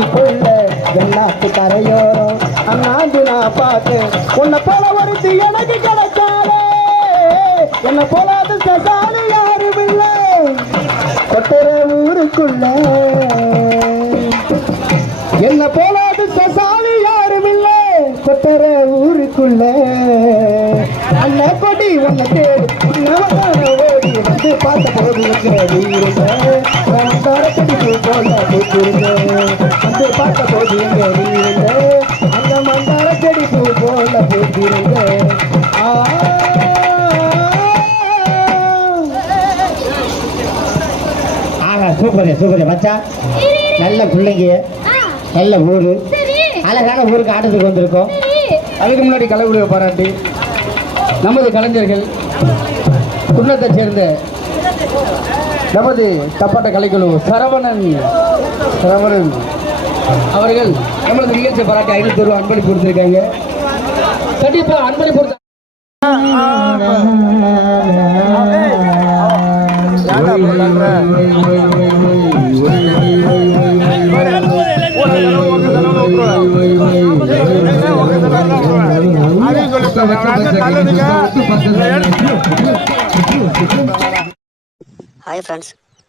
எல்லாத்து வெள்ளாத்து கரையோரம். அண்ணாந்து நான் பார்த்து உன்னை போல ஒருத்தி எனக்கு கிடைச்சாலே என்னை போல அது சசாலி யாரும் இல்லை. கொட்டுற ஊருக்குள்ள. என்னை போல அது சசாலி யாரும் இல்லை. கொட்டுற ஊருக்குள்ள. அண்ணா கொடி உன்னை தேடி. ஓடி வந்து பார்த்த போது இருக்கிற வீருங்க போல கூப்பிருங்க வந்து பார்த்த அந்த மந்தார செடிப்பு போல கூப்பிருங்க ஆஹா சூப்பர் சூப்பர் மச்சா நல்ல பிள்ளைங்க நல்ல ஊரு அழகான ஊருக்கு ஆட்டத்துக்கு வந்திருக்கோம் அதுக்கு முன்னாடி கலைவுடைய பாராட்டி நமது கலைஞர்கள் குன்னத்தை சேர்ந்த நமது தப்பாட்ட கலைக்குழு சரவணன் சரவணன் அவர்கள் நம்மளது நிகழ்ச்சி பாராட்டி ஐநூத்தி ரூபாய் அன்பளிப்பு கொடுத்திருக்காங்க. கண்டிப்பா அன்பளிப்பு கொடுத்த ஹாய் ஃப்ரெண்ட்ஸ்